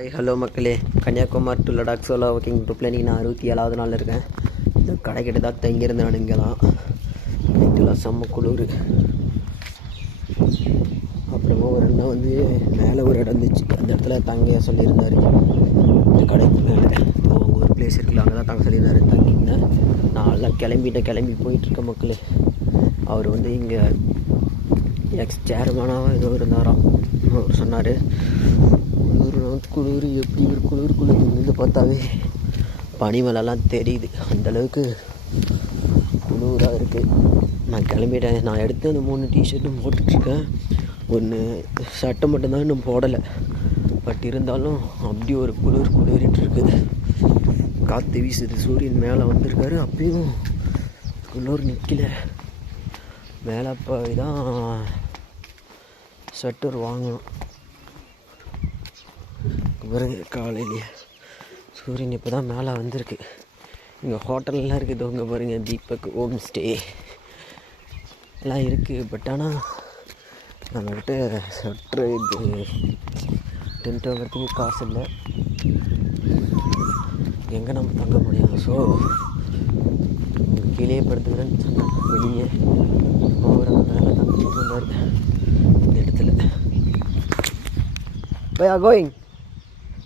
Hello மக்களே, Kanyakumari to Ladakh solo walking ட்ரிப்பில் இன்றைக்கி நான் 67வது நாள் இருக்கேன். இந்த கடைக்கிட்ட தான் தங்கியிருந்தேன். நான் இங்கே தான் நைட்டுலாம் செம்ம குளிர். அப்புறமா ஒரு அண்ணா வந்து மேலே ஒரு இடம் இருந்துச்சு, அந்த இடத்துல தங்க சொல்லியிருந்தார். இந்த கடைக்கு மேலே அவங்க ஒரு பிளேஸ் இருக்குல்ல, அங்கே தான் தங்க சொல்லியிருந்தார். தங்கியிருந்தேன். நான் எல்லாம் கிளம்பி போயிட்டுருக்கேன் மக்களே. அவர் வந்து இங்கே சேர்மனாக ஏதோ இருந்தாராம். அவர் சொன்னார், குளிர் எப்படி ஒரு குளிர் இருந்து பார்த்தாவே பனிமலைலாம் தெரியுது. அந்தளவுக்கு குளிராக இருக்குது. நான் கிளம்பிட்டேன். நான் எடுத்து அந்த 3 டிஷர்ட்டும் போட்டுட்ருக்கேன். ஒன்று சட்டை மட்டும்தான் இன்னும் போடலை. பட் இருந்தாலும் அப்படி ஒரு குளிரிட்டுருக்கு. காற்று வீசுது. சூரியன் மேலே வந்திருக்காரு. அப்பயும் குளிர் நிற்கல. மேலே போய் தான் ஸ்வெட்டர் வாங்கணும். பாருங்க, காலையிலேயே சூரியன் இப்போ தான் மேலே வந்திருக்கு. இங்கே ஹோட்டல்லாம் இருக்குது. இங்கே பாருங்கள், தீபக் ஹோம் ஸ்டே எல்லாம் இருக்குது. பட் ஆனால் நம்மக்கிட்ட ஸ்வெட்ரு இது டென்ட் வாங்கிறதுக்கு காசு இல்லை. எங்கே நம்ம தங்க முடியும்? ஸோ கீழே படுத்துக்கிறேன்னு சொன்னேன். வெளியே ஒரு மேலே தங்கிட்டு இருந்தார் இந்த இடத்துல. भैया गोइंग,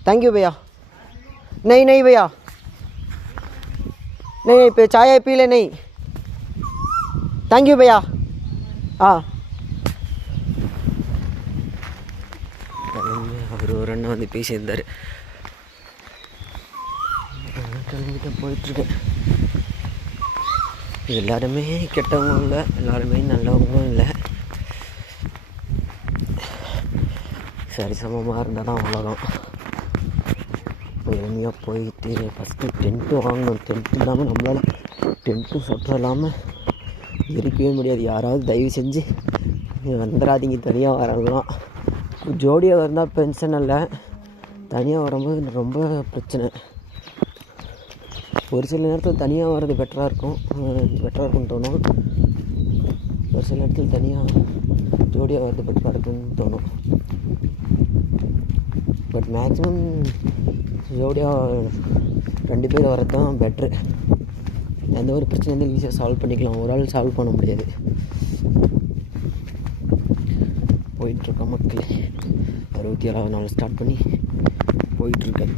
थैंक यू भैया. नहीं भैया, नहीं पे चाय पी ले. नहीं, थैंक यू भैया. हाँ, அவர் ஒரு அண்ணன் வந்து பேசியிருந்தார். கிளம்பிட்டு போயிட்டுருக்கேன். எல்லாருமே கெட்டவங்களும் இல்லை, எல்லாருமே நல்லவங்களும் இல்லை. சரிசமமாக இருந்தால் தான் உலகம். எளிமையாக போயிட்டு ஃபஸ்ட்டு டென்ட்டு வாங்கணும். டென்ட் இல்லாமல் நம்மளால் டென்ட்டும் சொட்டர் இல்லாமல் இருக்கவே முடியாது. யாராவது தயவு செஞ்சு வந்துடாதீங்க. தனியாக வரலாம். ஜோடியாக இருந்தால் பிரச்சனை இல்லை, தனியாக வரும்போது ரொம்ப பிரச்சனை. ஒரு சில நேரத்தில் தனியாக வர்றது பெட்டராக இருக்கும்னு தோணும். ஒரு சில நேரத்தில் தனியாக ஜோடியாக வர்றது பெட்டராக இருக்குன்னு தோணும். பட் மேக்ஸிமம் ஜோடியாக 2 பேர் வரது தான் பெட்ரு. எந்த ஒரு பிரச்சனை இருந்தாலும் ஈஸியாக சால்வ் பண்ணிக்கலாம். ஒரு ஆள் சால்வ் பண்ண முடியாது. போயிட்டுருக்கோம் மக்களே. 67வது நாள் ஸ்டார்ட் பண்ணி போயிட்டுருக்கேன்.